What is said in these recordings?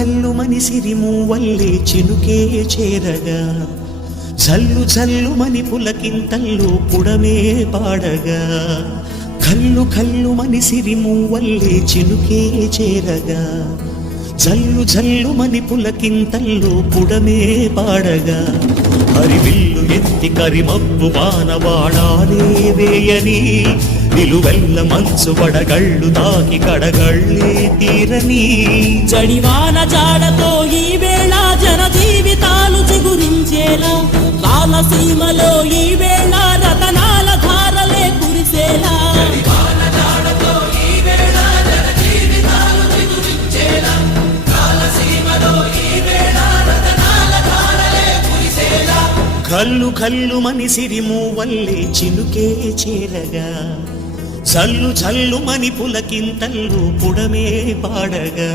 ఘల్లు మని సిరిమూవల్లే చినుకే చేరగా జల్లు జల్లు మని పులకింతల్లో పుడమే పాడగా కల్లు కల్లు మని సిరిమూవల్లే చినుకే చేరగా జల్లు జల్లు మని పులకింతల్లో పుడమే పాడగా హరివిల్లు ఎత్తి కరిమబ్బు వానవాడాలే వేయని నిలువెల్ల మంచు వడగళ్ళు తాకి కడగళ్ళే తీరని జడివాన జాడతో ఈ వేళ జన జీవితాలు చిగురించేలా కాలసీమలో ఈ వేళ రతనాల ధారలే కురిసేలా కల్లు కల్లు మని సిరిమూవల్లే చినుకే చేరగా జల్లు జల్లు మని పులకింతల్లు పుడమే పాడగా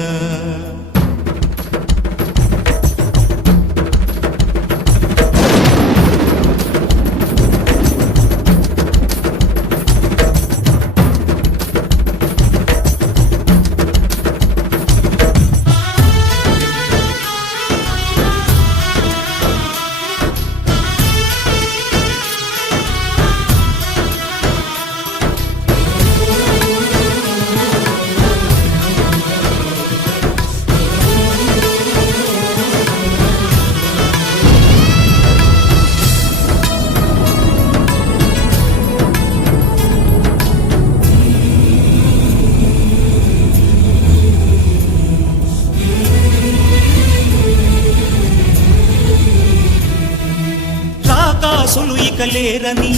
రాకాసులు ఇక లేరని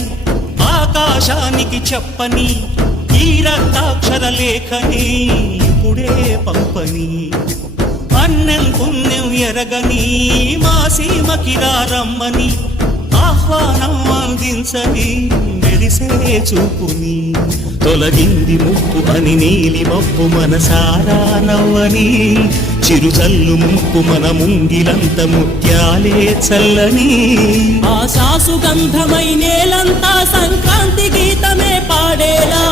ఆకాశానికి చెప్పని ఈ రక్తాక్షర లేఖని ఇప్పుడే పంపని అన్నం పుణ్యం ఎరగని మా సీమకి రమ్మని ఆహ్వానం అందించని మెరిసే చూపుని తొలగింది ముప్పు అని నీలి మప్పు మనసారా నవ్వని చిరుజల్లు ముప్పు మన ముంగిలంత ముత్యాలే చల్లని ఆశాసు గంధమై నేలంతా సంక్రాంతి గీతమే పాడేలా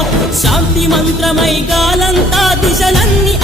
శాంతి మంత్రమై గాలంతా దిశలన్నీ